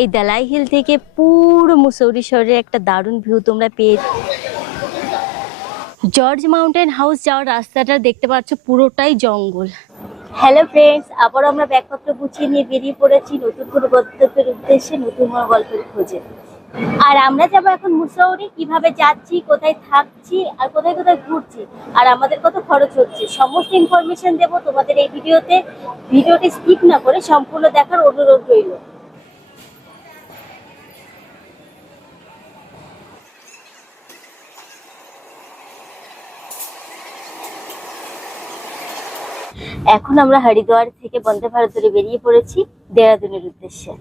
এই দালাই হিল থেকে পুরো মুসৌরি শহরের একটা দারুণ ভিউ তোমরা পেয়ে। জর্জ মাউন্টেন হাউস যাওয়ার রাস্তাটা দেখতে পাচ্ছ পুরোটাই জঙ্গল। হ্যালো ফ্রেন্ডস, আবার আমরা ব্যাগপত্র গুছিয়ে নিয়ে বেরিয়ে পড়েছি নতুন কোনো গন্তব্যের উদ্দেশ্যে, নতুন কোনো গল্পের খোঁজে। আর আমরা যাবো এখন মুসৌরি। কিভাবে যাচ্ছি, কোথায় থাকছি আর কোথায় কোথায় ঘুরছি আর আমাদের কত খরচ হচ্ছে সমস্ত ইনফরমেশন দেবো তোমাদের এই ভিডিওতে। ভিডিওটি স্কিপ না করে সম্পূর্ণ দেখার অনুরোধ রইল। এখন আমরা হরিদ্বার থেকে বন্দে ভারত ধরে বেরিয়ে পড়েছি দেহরাদূনের উদ্দেশ্যে।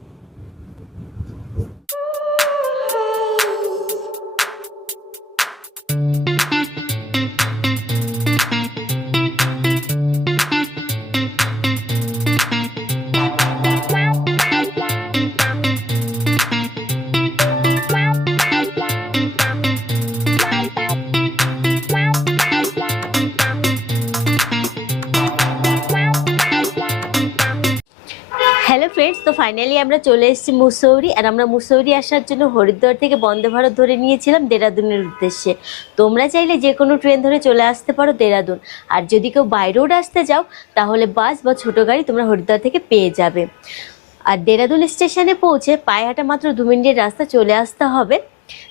হ্যালো ফ্রেন্ডস, তো ফাইনালি আমরা চলে এসেছি মুসৌরি। আর আমরা মুসৌরি আসার জন্য হরিদ্বার থেকে বন্দে ভারত ধরে নিয়েছিলাম দেহরাদূনের উদ্দেশ্যে। তোমরা চাইলে যে কোনো ট্রেন ধরে চলে আসতে পারো দেহরাদূন। আর যদি কেউ বাই রোড আসতে যাও তাহলে বাস বা ছোটো গাড়ি তোমরা হরিদ্বার থেকে পেয়ে যাবে। আর দেহরাদূন স্টেশনে পৌঁছে পায়ে হাঁটা মাত্র 2 মিনিটের রাস্তা চলে আসতে হবে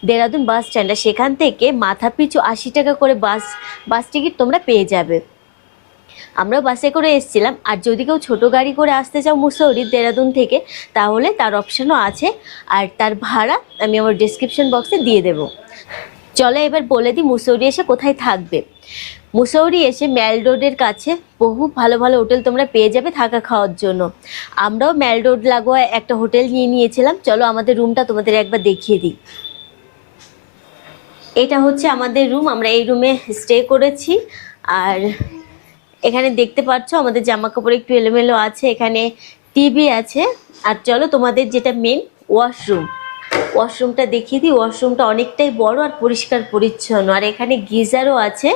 দেহরাদূন বাস স্ট্যান্ডে। সেখান থেকে মাথা পিছু 80 টাকা করে বাস টিকিট তোমরা পেয়ে যাবে। আমরা বাসে করে এসেছিলাম। আর যদি কেউ ছোটো গাড়ি করে আসতে চাও মুসৌরি দেহরাদূন থেকে তাহলে তার অপশানও আছে, আর তার ভাড়া আমি আমার ডিসক্রিপশন বক্সে দিয়ে দেব। চলো এবার বলে দিই মুসৌরি এসে কোথায় থাকবে। মুসৌরি এসে ম্যাল রোডের কাছে বহু ভালো ভালো হোটেল তোমরা পেয়ে যাবে থাকা খাওয়ার জন্য। আমরাও ম্যাল রোড লাগোয়া একটা হোটেল নিয়েছিলাম। চলো আমাদের রুমটা তোমাদের একবার দেখিয়ে দিই। এটা হচ্ছে আমাদের রুম, আমরা এই রুমে স্টে করেছি। আর এখানে দেখতে পাচ্ছ আমাদের জামা কাপড় একটু এলোমেলো আছে, এখানে টিভি আছে। আর চলো তোমাদের যেটা মেন ওয়াশরুমটা দেখিয়ে দিই। ওয়াশরুমটা অনেকটাই বড় আর পরিষ্কার পরিচ্ছন্ন, আর এখানে গিজারও আছে।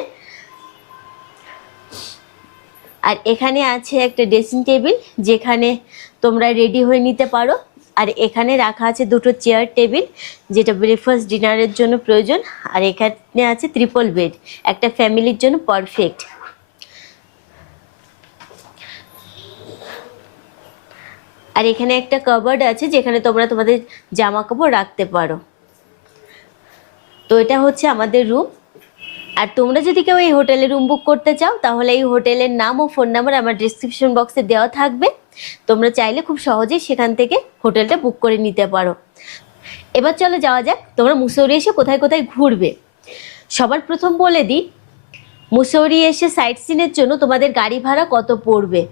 আর এখানে আছে একটা ড্রেসিং টেবিল যেখানে তোমরা রেডি হয়ে নিতে পারো। আর এখানে রাখা আছে 2টো চেয়ার টেবিল যেটা ব্রেকফাস্ট ডিনারের জন্য প্রয়োজন। আর এখানে আছে ট্রিপল বেড, একটা ফ্যামিলির জন্য পারফেক্ট। আর এখানে একটা কাবার্ড আছে যেখানে তোমরা তোমাদের জামা কাপড় রাখতে পারো। তো এটা হচ্ছে আমাদের রুম। আর তোমরা যদি কেউ এই হোটেলে রুম বুক করতে চাও তাহলে এই হোটেলের নাম ও ফোন নাম্বার আমার ডিসক্রিপশন বক্সে দেওয়া থাকবে। তোমরা চাইলে খুব সহজেই সেখান থেকে হোটেলটা বুক করে নিতে পারো। এবার চলো যাওয়া যাক তোমরা মুসৌরি এসে কোথায় কোথায় ঘুরবে। সবার প্রথম বলে দিই, মুসৌরি এসে সাইট সিনের জন্য তোমাদের গাড়ি ভাড়া কত পড়বে।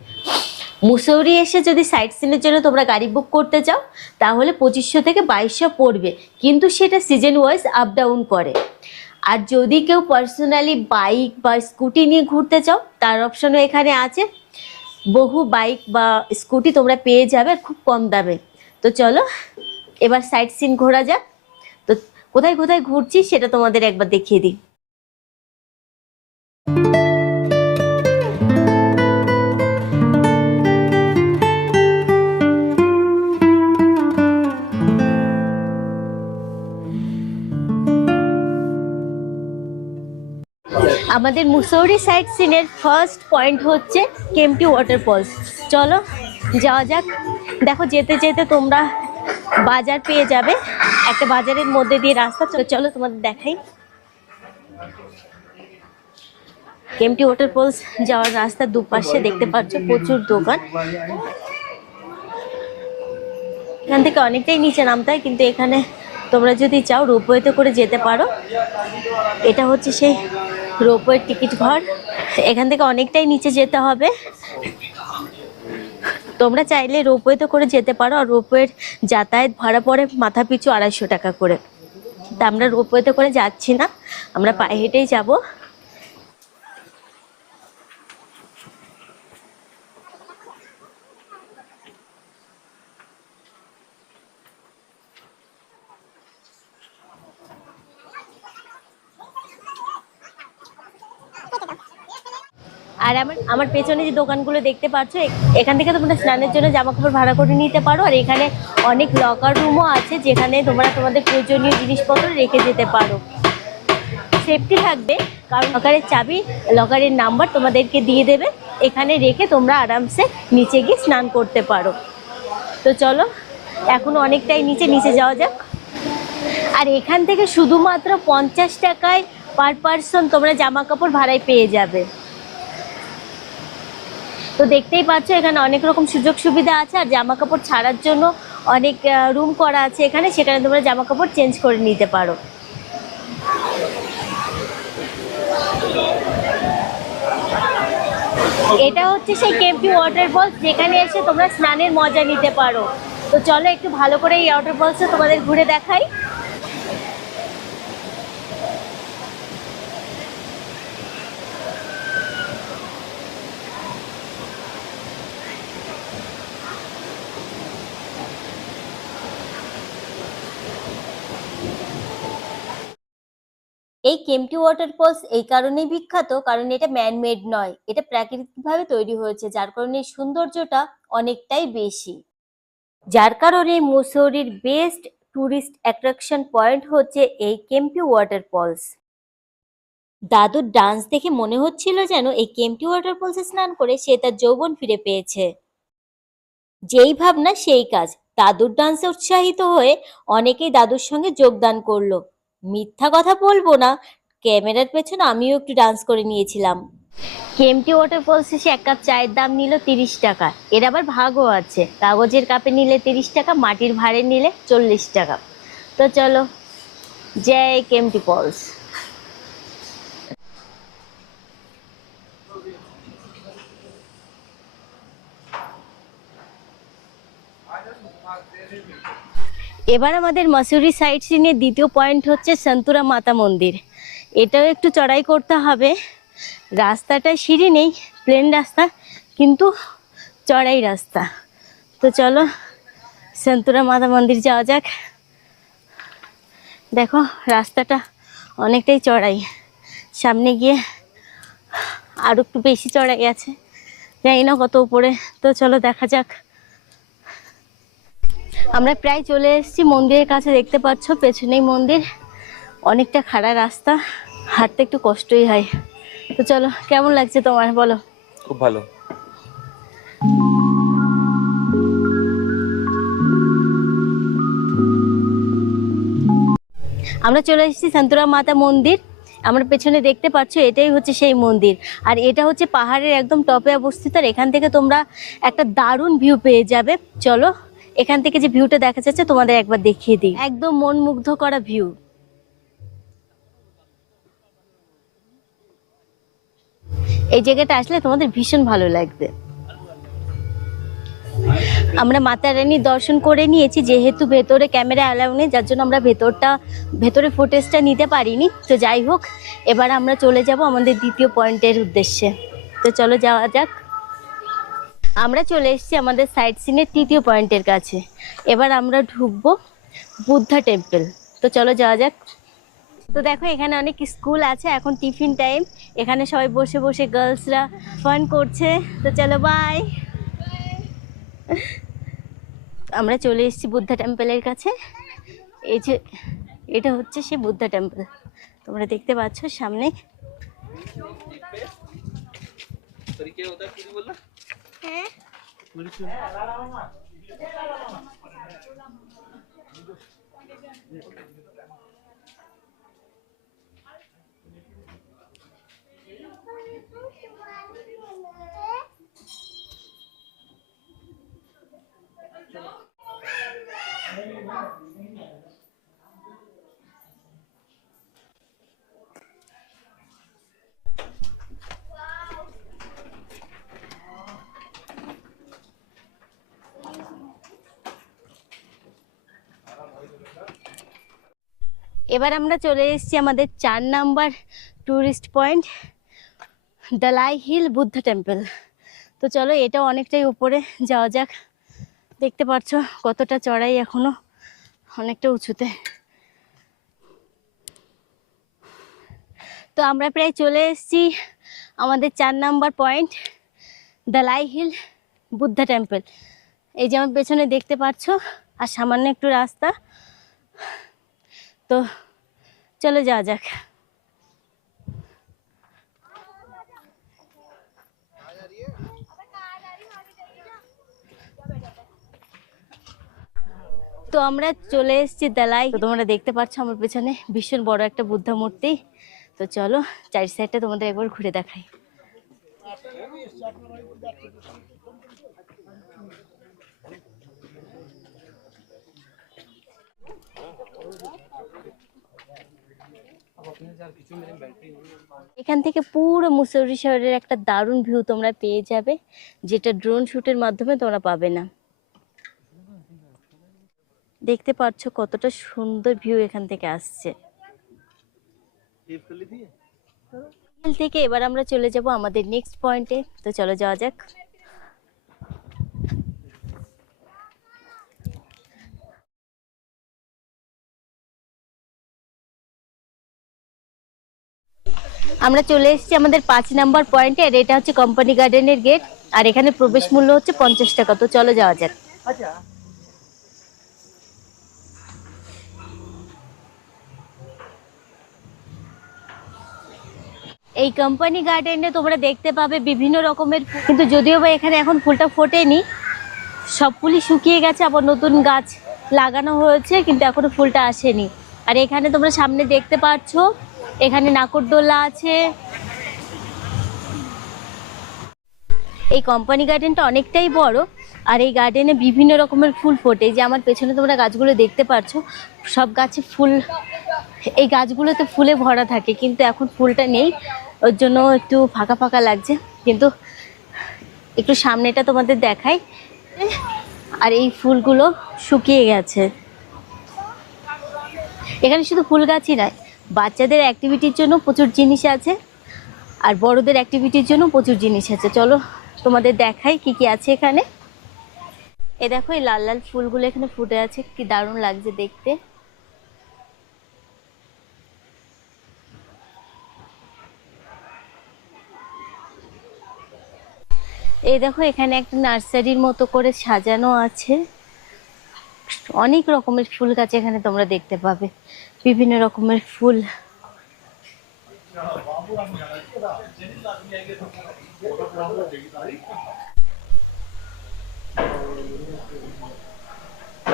মুসৌরি এসে যদি সাইট সিনের জন্য তোমরা গাড়ি বুক করতে চাও তাহলে 2500 থেকে 2200 পড়বে, কিন্তু সেটা সিজন ওয়াইজ আপ ডাউন করে। আর যদি কেউ পার্সোনালি বাইক বা স্কুটি নিয়ে ঘুরতে চাও তার অপশনও এখানে আছে। বহু বাইক বা স্কুটি তোমরা পেয়ে যাবে খুব কম দামে। তো চলো এবার সাইট সিন ঘোরা যাক। তো কোথায় কোথায় ঘুরছি সেটা তোমাদের একবার দেখিয়ে দিই। আমাদের মুসৌরি সাইট সিনের ফার্স্ট পয়েন্ট হচ্ছে কেম্পটি ওয়াটারফলস। চলো যাওয়া যাক। দেখো যেতে যেতে তোমরা বাজার পেয়ে যাবে, একটা বাজারের মধ্যে দিয়ে রাস্তা। চলো তোমাদের দেখাই। কেম্পটি ওয়াটারফলস যাওয়ার রাস্তার দুপাশে দেখতে পাচ্ছ প্রচুর দোকান। এখান থেকে অনেকটাই নিচে নামতে হয়, কিন্তু এখানে তোমরা যদি চাও রোপওয়েতে করে যেতে পারো। এটা হচ্ছে সেই রোপওয়ের টিকিট ঘর। এখান থেকে অনেকটাই নিচে যেতে হবে। তোমরা চাইলে রোপওয়েতে করে যেতে পারো। আর রোপওয়ের যাতায়াত ভাড়া পড়ে মাথা পিছু 250 টাকা করে। তা আমরা রোপওয়েতে করে যাচ্ছি না, আমরা পায়ে হেঁটেই যাব। আর আমার আমার পেছনে যে দোকানগুলো দেখতে পাচ্ছ, এখান থেকে তোমরা স্নানের জন্য জামা কাপড় ভাড়া করে নিতে পারো। আর এখানে অনেক লকার রুমও আছে, যেখানে তোমরা তোমাদের প্রয়োজনীয় জিনিসপত্র রেখে যেতে পারো। সেফটি থাকবে, কারণ লকারের চাবি, লকারের নাম্বার তোমাদেরকে দিয়ে দেবে। এখানে রেখে তোমরা আরামসে নিচে গিয়ে স্নান করতে পারো। তো চলো, এখনো অনেকটাই নিচে যাওয়া যাক। আর এখান থেকে শুধুমাত্র 50 টাকায় পার পারসন তোমরা জামা কাপড় ভাড়ায় পেয়ে যাবে। তো দেখতেই পাচ্ছ এখানে অনেক রকম সুযোগ সুবিধা আছে। আর জামা কাপড় ছাড়ার জন্য অনেক রুম করা আছে এখানে, সেখানে তোমরা জামা কাপড় চেঞ্জ করে নিতে পারো। এটা হচ্ছে সেই কেম্পটি ওয়াটারফলস, যেখানে এসে তোমরা স্নানের মজা নিতে পারো। তো চলো একটু ভালো করে এই ওয়াটারফলসে তোমাদের ঘুরে দেখাই। এই কেম্পটি ওয়াটারফলস এই কারণেই বিখ্যাত, কারণ এটা ম্যানমেড নয়, এটা প্রাকৃতিকভাবে তৈরি হয়েছে, যার কারণে সৌন্দর্যটা অনেকটাই বেশি। যার কারণে মুসৌরির বেস্ট টুরিস্ট অ্যাট্রাকশন পয়েন্ট হচ্ছে এই কেম্পটি ওয়াটারফলস। দাদুর ডান্স দেখে মনে হচ্ছিল যেন এই কেম্পটি ওয়াটারফলসে স্নান করে সে তার যৌবন ফিরে পেয়েছে। যেই ভাবনা সেই কাজ, দাদুর ডান্সে উৎসাহিত হয়ে অনেকেই দাদুর সঙ্গে যোগদান করলো। মিথ্যা কথা বলবো না, ক্যামেরার পেছনে আমিও একটু ডান্স করে নিয়েছিলাম। কেম্পটি ওয়াটারফলস এসে এক কাপ চায়ের দাম নিল 30 টাকা। এর আবার ভাগও আছে, কাগজের কাপে নিলে 30 টাকা, মাটির ভাঁড়ে নিলে 40 টাকা। তো চলো, জয় কেম্পটি ফলস। এবার আমাদের মসুরি সাইট সিনের দ্বিতীয় পয়েন্ট হচ্ছে সন্তুরা মাতা মন্দির। এটাও একটু চড়াই করতে হবে, রাস্তাটা সিঁড়ি নেই, প্লেন রাস্তা, কিন্তু চড়াই রাস্তা। তো চলো সন্তুরা মাতা মন্দির যাওয়া যাক। দেখো রাস্তাটা অনেকটাই চড়াই, সামনে গিয়ে আরো একটু বেশি চড়াই আছে, জানি না কত উপরে। তো চলো দেখা যাক। আমরা প্রায় চলে এসেছি মন্দিরের কাছে, দেখতে পাচ্ছ পেছনেই মন্দির। অনেকটা খাড়া রাস্তা, হাঁটতে একটু কষ্টই হয়। তো চলো, কেমন লাগছে তোমার বলো? খুব ভালো। আমরা চলে এসেছি সন্তুরা মাতা মন্দির। আমরা পেছনে দেখতে পাচ্ছ এটাই হচ্ছে সেই মন্দির। আর এটা হচ্ছে পাহাড়ের একদম টপে অবস্থিত। আর এখান থেকে তোমরা একটা দারুণ ভিউ পেয়ে যাবে। চলো এখান থেকে যে ভিউটা দেখা যাচ্ছে তোমাদের একবার দেখিয়ে দিই, একদম মন মুগ্ধ করা ভিউ। এই জায়গাটা আসলে তোমাদের ভীষণ ভালো লাগবে। আমরা মাতা রানীর দর্শন করে নিয়েছি, যেহেতু ভেতরে ক্যামেরা অ্যালাউ নেই, যার জন্য আমরা ভেতরে ফুটেজটা নিতে পারিনি। তো যাই হোক, এবার আমরা চলে যাব আমাদের দ্বিতীয় পয়েন্টের উদ্দেশ্যে। তো চলো যাওয়া যাক। আমরা চলে এসেছি আমাদের সাইট সিনের তৃতীয় পয়েন্টের কাছে। এবার আমরা ঢুকবো বুদ্ধা টেম্পল। তো চলো যাওয়া যাক। তো দেখো এখানে অনেক স্কুল আছে, এখন টিফিন টাইম, এখানে সবাই বসে বসে গার্লসরা ফান করছে। তো চলো বাই। আমরা চলে এসেছি বুদ্ধা টেম্পলের কাছে। এই যে এটা হচ্ছে সেই বুদ্ধা টেম্পল, তোমরা দেখতে পাচ্ছ সামনে। হ্যাঁ এবার আমরা চলে এসেছি আমাদের 4 number tourist point, Dalai Hill Buddha temple. তো চলো এটা অনেকটাই উপরে, যাওয়া যাক। দেখতে পাচ্ছ কতটা চড়াই, এখনো অনেকটা উঁচুতে। তো আমরা প্রায় চলে এসেছি আমাদের 4 number point Dalai Hill Buddha temple. এই যে আমার পেছনে দেখতে পাচ্ছ, আর সামান্য একটু রাস্তা। তো চলো যাওয়া যাক। তো আমরা চলে এসেছি দালাই। তো তোমরা দেখতে পাচ্ছ আমার পেছনে ভীষণ বড় একটা বুদ্ধা মূর্তি। তো চলো চারি সাইডটা তোমাদের একবার ঘুরে দেখাই। এখান থেকে পুরো মুসৌরি শহরের একটা দারুণ ভিউ তোমরা পেয়ে যাবে, যেটা ড্রোন শুটের মাধ্যমে তোমরা পাবে না। দেখতে পাচ্ছ কতটা সুন্দর ভিউ এখান থেকে আসছে। থেকে এবার আমরা চলে যাব আমাদের নেক্সট পয়েন্টে। তো চলো যাওয়া যাক। আমরা চলে এসেছি আমাদের 5 নাম্বার পয়েন্টে। আর এটা হচ্ছে কোম্পানি গার্ডেনের গেট, আর এখানে প্রবেশ মূল্য হচ্ছে 50 টাকা। তো চলো যাওয়া যাক। এই কোম্পানি গার্ডেনে তোমরা দেখতে পাবে বিভিন্ন রকমের ফুল, কিন্তু যদিও বা এখানে এখন ফুলটা ফোটেনি, সব ফুলই শুকিয়ে গেছে, আবার নতুন গাছ লাগানো হয়েছে কিন্তু এখনো ফুলটা আসেনি। আর এখানে তোমরা সামনে দেখতে পাচ্ছ এখানে নাকরদোল্লা আছে। এই কোম্পানি গার্ডেনটা অনেকটাই বড়, আর এই গার্ডেনে বিভিন্ন রকমের ফুল ফোটে। যে আমার পেছনে তোমরা গাছগুলো দেখতে পাচ্ছ, সব গাছে ফুল, এই গাছগুলোতে ফুলে ভরা থাকে, কিন্তু এখন ফুলটা নেই, ওর জন্য একটু ফাঁকা ফাঁকা লাগছে। কিন্তু একটু সামনেটা তোমাদের দেখাই। আর এই ফুলগুলো শুকিয়ে গেছে। এখানে শুধু ফুল গাছই নয়, বাচ্চাদের অ্যাক্টিভিটির জন্য প্রচুর জিনিস আছে, আর বড়দের অ্যাক্টিভিটির জন্য প্রচুর জিনিস আছে। চলো তোমাদের দেখাই কি কি আছে এখানে। এ দেখো এই লাল লাল ফুলগুলো এখানে ফুটে আছে, কি দারুণ লাগছে দেখতে। এই দেখো এখানে একটা নার্সারির মতো করে সাজানো আছে, অনেক রকমের ফুল গাছ এখানে তোমরা দেখতে পাবে, বিভিন্ন রকমের ফুল।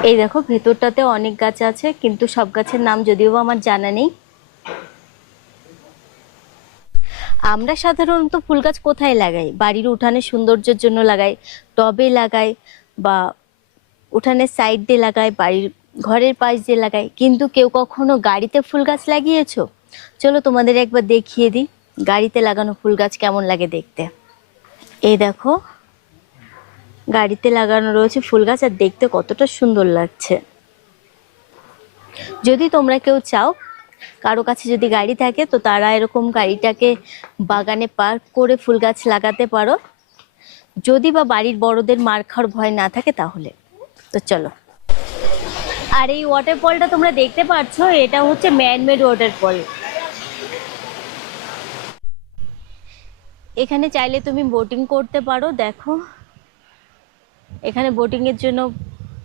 এই দেখো ভেতরটাতে অনেক গাছ আছে, কিন্তু সব গাছের নাম যদিও আমার জানা নেই। আমরা সাধারণত ফুল গাছ কোথায় লাগাই? বাড়ির উঠানে সৌন্দর্যের জন্য লাগাই, টবে লাগাই, বা উঠানের সাইড দিয়ে লাগাই, বাড়ির ঘরের পাশ দিয়ে লাগাই। কিন্তু কেউ কখনো গাড়িতে ফুল গাছ লাগিয়েছো? চলো তোমাদের একবার দেখিয়ে দিই গাড়িতে লাগানো ফুল গাছ কেমন লাগে দেখতে। এই দেখো গাড়িতে লাগানো রয়েছে ফুল গাছ, আর দেখতে কতটা সুন্দর লাগছে। যদি তোমরা কেউ চাও, কারো কাছে যদি গাড়ি থাকে, তো তারা এরকম গাড়িটাকে বাগানে পার্ক করে ফুল গাছ লাগাতে পারো, যদি বা বাড়ির বড়দের মার খাওয়ার ভয় না থাকে তাহলে। তো চলো। আর এই ওয়াটারফলটা তোমরা দেখতে পাচ্ছ, এটা হচ্ছে ম্যানমেড ওয়াটারফল। এখানে চাইলে তুমি বোটিং করতে পারো। দেখো এখানে বোটিং এর জন্য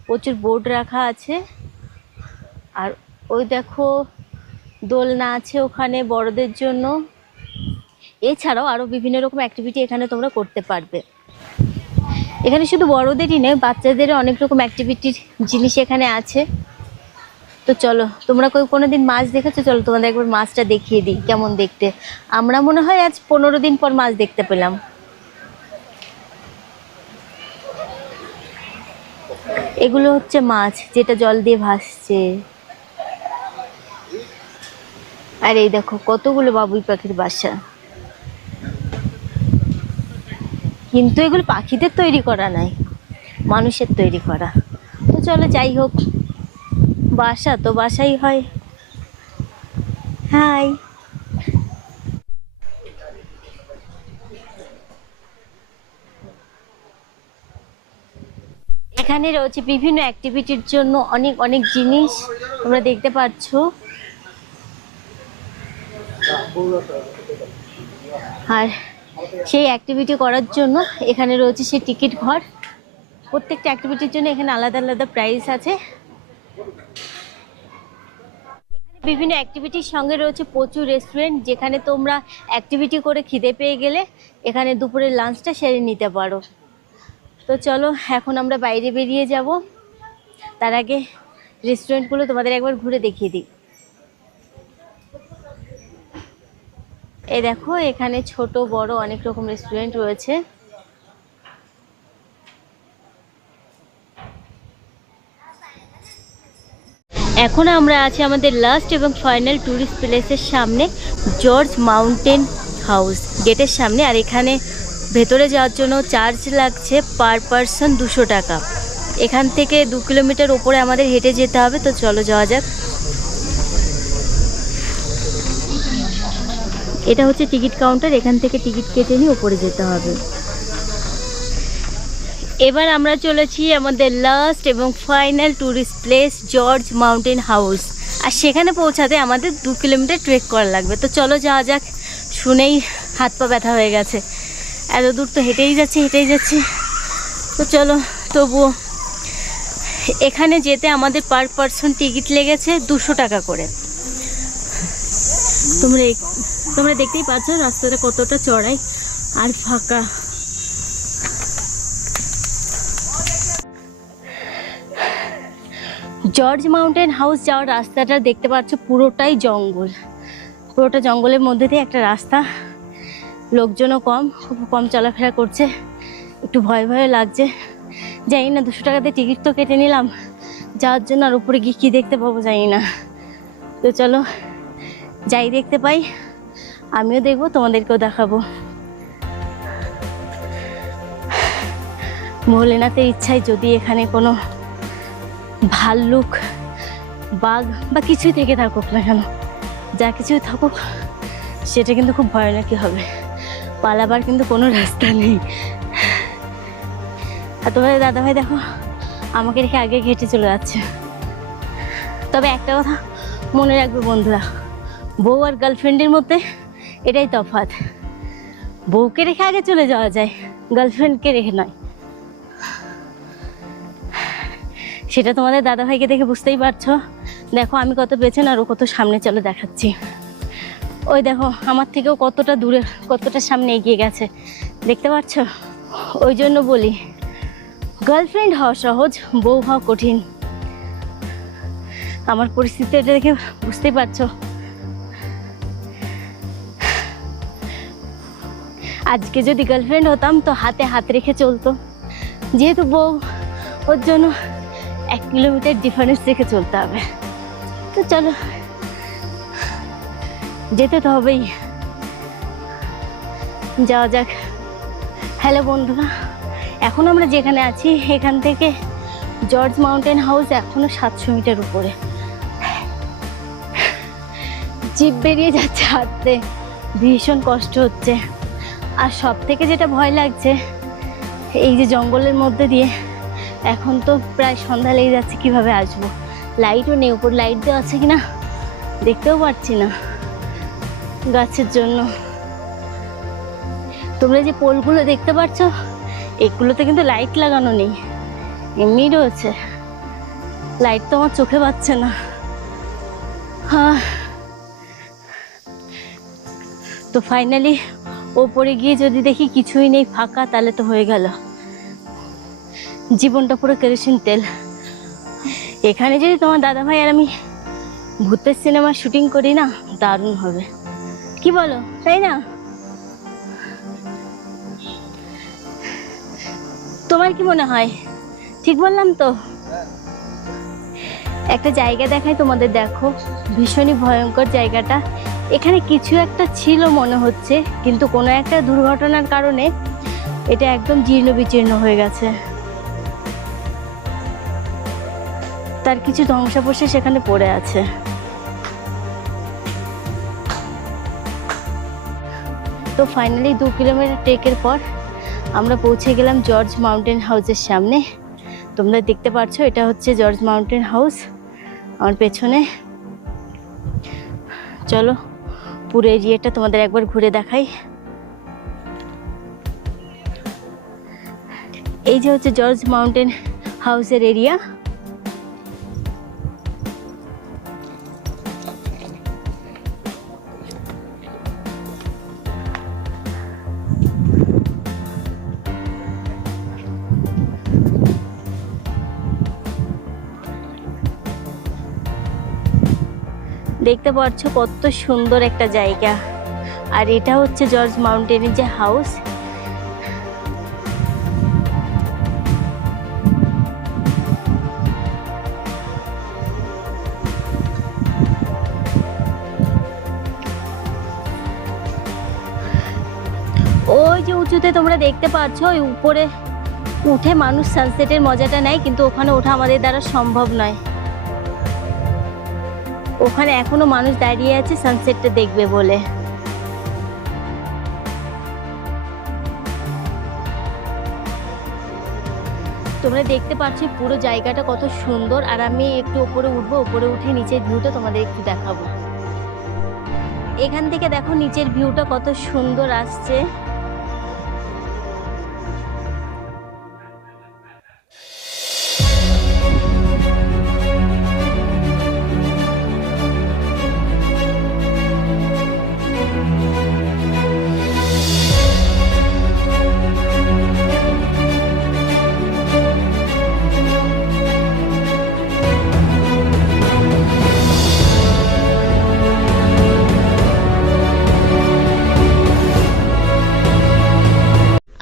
প্রচুর বোট রাখা আছে। আর ওই দেখো দোলনা আছে ওখানে বড়দের জন্য। এছাড়াও আরো বিভিন্ন রকম অ্যাক্টিভিটি এখানে তোমরা করতে পারবে। এখানে শুধু বড়দেরই নয়, বাচ্চাদেরও অনেক রকম অ্যাক্টিভিটির জিনিস এখানে আছে। তো চলো, তোমরা কোনোদিন মাছ দেখেছো? চলো তোমাদের একবার মাছটা দেখিয়ে দিই কেমন দেখতে। আমরা মনে হয় আজ 15 দিন পর মাছ দেখতে পেলাম। এগুলো হচ্ছে মাছ যেটা জল দিয়ে ভাসছে। আর এই দেখো কতগুলো বাবুই পাখির বাসা, কিন্তু এগুলো পাখিদের তৈরি করা নাই, মানুষের তৈরি করা। তো চলো যাই হোক, বাসা তো বাসাই হয়। হাই। এখানে রয়েছে বিভিন্ন অ্যাক্টিভিটির জন্য অনেক অনেক জিনিস তোমরা দেখতে পাচ্ছ। আর সেই অ্যাক্টিভিটি করার জন্য এখানে রয়েছে সেই টিকিট ঘর। প্রত্যেকটা অ্যাক্টিভিটির জন্য এখানে আলাদা আলাদা প্রাইস আছে। বিভিন্ন অ্যাক্টিভিটির সঙ্গে রয়েছে প্রচুর রেস্টুরেন্ট, যেখানে তোমরা অ্যাক্টিভিটি করে খিদে পেয়ে গেলে এখানে দুপুরের লাঞ্চটা সেরে নিতে পারো। তো চলো এখন আমরা বাইরে বেরিয়ে যাব। তার আগে রেস্টুরেন্টগুলো তোমাদের একবার ঘুরে দেখিয়ে দিই। এই দেখো, এখানে ছোট বড় অনেক রকম রেস্টুরেন্ট রয়েছে। এখন আমরা আছি আমাদের লাস্ট এবং ফাইনাল ট্যুরিস্ট প্লেসের সামনে, জর্জ মাউন্টেন হাউস গেটের সামনে। আর এখানে ভেতরে যাওয়ার জন্য চার্জ লাগছে পার পারসন 200 টাকা। এখান থেকে 2 কিলোমিটার ওপরে আমাদের হেঁটে যেতে হবে। তো চলো যাওয়া যাক। এটা হচ্ছে টিকিট কাউন্টার, এখান থেকে টিকিট কেটে নিয়ে ওপরে যেতে হবে। এবার আমরা চলেছি আমাদের লাস্ট এবং final tourist place George mountain house. আর সেখানে পৌঁছাতে আমাদের 2 কিলোমিটার ট্রেক করা লাগবে। তো চলো যাওয়া যাক। শুনেই হাত পা ব্যথা হয়ে গেছে, এত দূর তো হেঁটেই যাচ্ছি। তো চলো, তবুও এখানে যেতে আমাদের পার পারসন টিকিট লেগেছে 200 টাকা করে। তোমরা দেখতেই পাচ্ছ রাস্তাটা কতটা চড়াই আর ফাঁকা। জর্জ মাউন্টেন হাউস যাওয়ার রাস্তাটা দেখতে পাচ্ছ পুরোটাই জঙ্গল। পুরোটা জঙ্গলের মধ্যে দিয়ে একটা রাস্তা, লোকজনও খুব কম চলাফেরা করছে। একটু ভয় লাগছে। জানি না 200 টাকাতে টিকিট তো কেটে নিলাম যাওয়ার জন্য, আর উপরে গিয়ে কী দেখতে পাবো জানি না। তো চলো যাই দেখতে পাই আমিও দেখবো, তোমাদেরকেও দেখাবো। ভোলেনাথের ইচ্ছায় যদি এখানে কোনো ভাল্লুক, বাঘ বা কিছুই থেকে থাকুক না কেন, যা কিছুই থাকুক, সেটা কিন্তু খুব ভয়ানকই হবে। পালাবার কিন্তু কোনো রাস্তা নেই। আর তোমাদের দাদাভাই দেখো আমাকে রেখে আগে হেঁটে চলে যাচ্ছে। তবে একটা কথা মনে রাখবে বন্ধুরা, বউ আর গার্লফ্রেন্ডের মধ্যে এটাই তফাৎ। বউকে রেখে আগে চলে যাওয়া যায়, গার্লফ্রেন্ডকে রেখে নয়। সেটা তোমাদের দাদাভাইকে দেখে বুঝতেই পারছো। দেখো আমি কত পেছনে আর ও কত সামনে, চলো দেখাচ্ছি। ওই দেখো আমার থেকেও কতটা দূরে, কতটা সামনে এগিয়ে গেছে, দেখতে পাচ্ছ? ওই জন্য বলি গার্লফ্রেন্ড হওয়া সহজ, বউ হওয়া কঠিন। আমার পরিস্থিতিটা দেখে বুঝতেই পারছো। আজকে যদি গার্লফ্রেন্ড হতাম তো হাতে হাত রেখে চলতো, যেহেতু বউ ওর জন্য 1 কিলোমিটার ডিফারেন্স রেখে চলতে হবে। তো চলো, যেতে তো হবেই, যাওয়া যাক। হ্যালো বন্ধুরা, এখন আমরা যেখানে আছি এখান থেকে জর্জ মাউন্টেন হাউস এখনো 700 মিটার উপরে। জিভ বেরিয়ে যাচ্ছে হাঁটতে, ভীষণ কষ্ট হচ্ছে। আর সব থেকে যেটা ভয় লাগছে, এই যে জঙ্গলের মধ্যে দিয়ে এখন তো প্রায় সন্ধ্যা লেগে যাচ্ছে, কিভাবে আসবো? লাইটও নেই, উপর লাইট দেওয়া আছে কিনা দেখতেও পাচ্ছি না গাছের জন্য। তোমরা যে পোলগুলো দেখতে পাচ্ছ, এগুলোতে কিন্তু লাইট লাগানো নেই, এমনি রয়েছে। লাইট তো আমার চোখে পাচ্ছে না। হ্যাঁ, তো ফাইনালি ওপরে গিয়ে যদি দেখি কিছুই নেই, ফাঁকা, তাহলে তো হয়ে গেল, জীবনটা পুরো কেরোসিন তেল। এখানে যদি তোমার দাদাভাই আর আমি ভূতের সিনেমা শুটিং করি না, দারুণ হবে, কি বলো? তাই না? তোমার কি মনে হয়? ঠিক বললাম তো? একটা জায়গা দেখাই তোমাদের, দেখো ভীষণই ভয়ঙ্কর জায়গাটা। এখানে কিছু একটা ছিল মনে হচ্ছে, কিন্তু কোনো একটা দুর্ঘটনার কারণে এটা একদম জীর্ণ বিচীর্ণ হয়ে গেছে। তার কিছু ধ্বংসাবশেষ সেখানে পড়ে আছে। তো ফাইনালি 2 কিলোমিটার ট্রেকের পর আমরা পৌঁছে গেলাম জর্জ মাউন্টেন হাউসের সামনে। তোমরা দেখতে পাচ্ছ এটা হচ্ছে জর্জ মাউন্টেন হাউস আমার পেছনে। চলো পুরো এরিয়াটা তোমাদের একবার ঘুরে দেখাই। এই যে হচ্ছে জর্জ মাউন্টেন হাউসের এরিয়া। দেখতে পাচ্ছ কত সুন্দর একটা জায়গা। আর এটা হচ্ছে জর্জ মাউন্টেনের যে হাউস। ওই যে উঁচুতে তোমরা দেখতে পাচ্ছ, ওই উপরে উঠে মানুষ সানসেটের মজাটা নেয়, কিন্তু ওখানে ওঠা আমাদের দ্বারা সম্ভব নয়। ওখানে এখনো মানুষ দাঁড়িয়ে আছে সানসেটটা দেখবে বলে। তোমরা দেখতে পাচ্ছ পুরো জায়গাটা কত সুন্দর। আর আমি একটু উপরে উঠবো, উপরে উঠে নিচের ভিউটা তোমাদের একটু দেখাবো। এখান থেকে দেখো নিচের ভিউটা কত সুন্দর আসছে।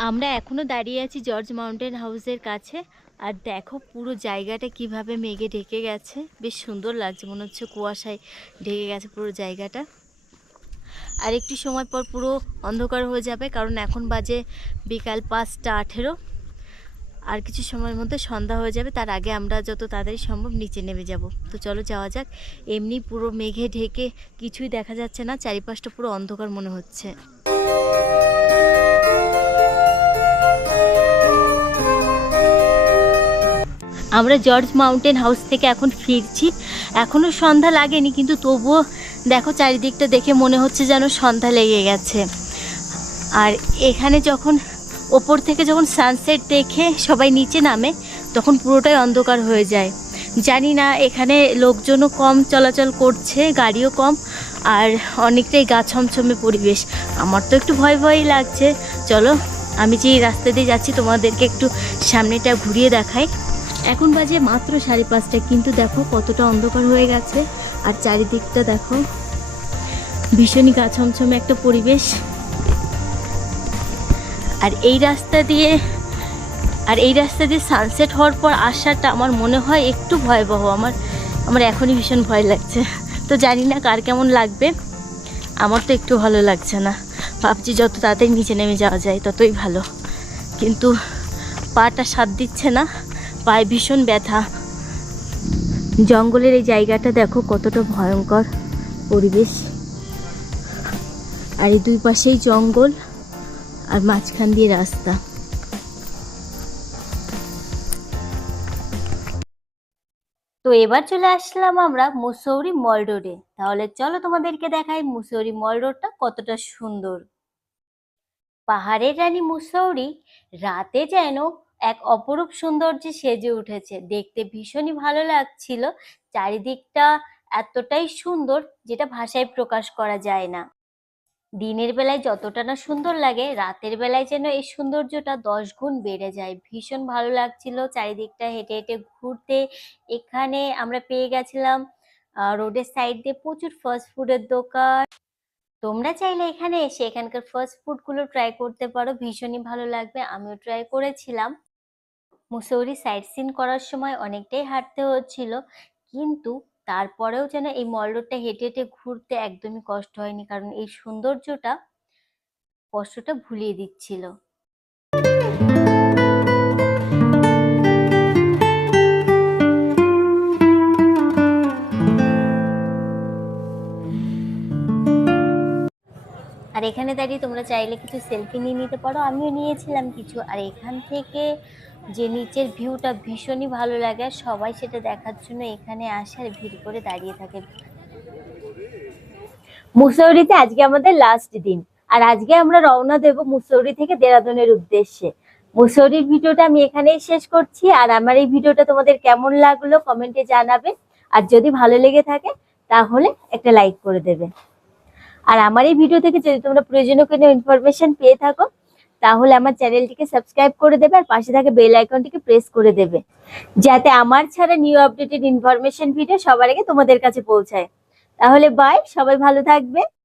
আমরা এখনো দাঁড়িয়ে আছি জর্জ মাউন্টেন হাউসের কাছে। আর দেখো পুরো জায়গাটা কিভাবে মেঘে ঢেকে গেছে, বেশ সুন্দর লাগছে, মনে হচ্ছে কুয়াশায় ঢেকে গেছে পুরো জায়গাটা। আর একটু সময় পর পুরো অন্ধকার হয়ে যাবে, কারণ এখন বাজে বিকাল 5:18। আর কিছু সময়ের মধ্যে সন্ধ্যা হয়ে যাবে। তার আগে আমরা যত তাড়াতাড়ি সম্ভব নিচে নেমে যাব। তো চলো যাওয়া যাক। এমনি পুরো মেঘে ঢেকে কিছুই দেখা যাচ্ছে না, চারিপাশটা পুরো অন্ধকার মনে হচ্ছে। আমরা জর্জ মাউন্টেন হাউস থেকে এখন ফিরছি। এখনও সন্ধ্যা লাগেনি, কিন্তু তবুও দেখো চারিদিকটা দেখে মনে হচ্ছে যেন সন্ধ্যা লেগে গেছে। আর এখানে যখন ওপর থেকে যখন সানসেট দেখে সবাই নিচে নামে, তখন পুরোটাই অন্ধকার হয়ে যায়। জানি না, এখানে লোকজনও কম চলাচল করছে, গাড়িও কম, আর অনেকটাই গা ছমছমে পরিবেশ। আমার তো একটু ভয় ভয়ই লাগছে। চলো আমি যে রাস্তা দিয়ে যাচ্ছি তোমাদেরকে একটু সামনেটা ঘুরিয়ে দেখাই। এখন বাজে মাত্র 5:30, কিন্তু দেখো কতটা অন্ধকার হয়ে গেছে। আর চারিদিকটা দেখো, ভীষণই গা ছমছমে একটা পরিবেশ। আর এই রাস্তা দিয়ে সানসেট হওয়ার পর আসাটা আমার মনে হয় একটু ভয়াবহ। আমার এখনই ভীষণ ভয় লাগছে। তো জানি না কার কেমন লাগবে, আমার তো একটু ভালো লাগছে না। ভাবছি যত তাড়াতাড়ি নিচে নেমে যাওয়া যায় ততই ভালো, কিন্তু পাটা সাথ দিচ্ছে না, পায়ে ভীষণ ব্যথা। জঙ্গলের এই জায়গাটা দেখো কতটা ভয়ঙ্কর পরিবেশ। আর এই দুই পাশেই জঙ্গল, আর মাঝখান দিয়ে রাস্তা। তো এবার চলে আসলাম আমরা মুসৌরি মল রোডে। তাহলে চলো তোমাদেরকে দেখাই মুসৌরি মল রোডটা কতটা সুন্দর। পাহাড়ের রানী মুসৌরি রাতে যেন এক অপরূপ সৌন্দর্যে সেজে উঠেছে। দেখতে ভীষণই ভালো লাগছিল। চারিদিকটা এতটাই সুন্দর যেটা ভাষায় প্রকাশ করা যায় না। দিনের বেলায় যতটা না সুন্দর লাগে, রাতের বেলায় যেন এই সৌন্দর্যটা 10 গুণ বেড়ে যায়। ভীষণ ভালো লাগছিল চারিদিকটা হেঁটে হেঁটে ঘুরতে। এখানে আমরা পেয়ে গেছিলাম রোডের সাইড দিয়ে প্রচুর ফাস্ট ফুডের দোকান। তোমরা চাইলে এখানে এসে এখানকার ফাস্ট ফুড গুলো ট্রাই করতে পারো, ভীষণই ভালো লাগবে। আমিও ট্রাই করেছিলাম। মুসৌরি সাইট সিন করার সময় অনেকটাই হাঁটতে হচ্ছিল, কিন্তু তারপরেও যেন এই মল রোডটা হেঁটে হেঁটে ঘুরতে একদমই কষ্ট হয়নি, কারণ এই সৌন্দর্যটা কষ্টটা ভুলিয়ে দিচ্ছিল। আর এখানে দাঁড়িয়ে তোমরা চাইলে কিছু সেলফি নিয়ে নিতে পারো, আমিও নিয়েছিলাম কিছু। আর এখান থেকে যে নিচের ভিউটা ভীষণই ভালো লাগে, আর সবাই সেটা দেখার জন্য এখানে আসে আর ভিড় করে দাঁড়িয়ে থাকে। মুসৌরিতে আজকে আমাদের লাস্ট দিন, আর আজকে আমরা রওনা দেব মুসৌরি থেকে দেরাদুনের উদ্দেশ্যে। মুসৌরির ভিডিওটা আমি এখানেই শেষ করছি। আর আমার এই ভিডিওটা তোমাদের কেমন লাগলো কমেন্টে জানাবে। আর যদি ভালো লেগে থাকে তাহলে একটা লাইক করে দেবে। আর আমার এই ভিডিও থেকে যদি তোমরা প্রয়োজনীয় কোনো ইনফরমেশন পেয়ে থাকো তাহলে আমার চ্যানেলটিকে সাবস্ক্রাইব করে দেবে আর পাশে থাকা বেল আইকনটিকে প্রেস করে দেবে, যাতে আমার ছাড়া নিউ আপডেটেড ইনফরমেশন ভিডিও সবার আগে তোমাদের কাছে পৌঁছায়। তাহলে বাই, সবাই ভালো থাকবে।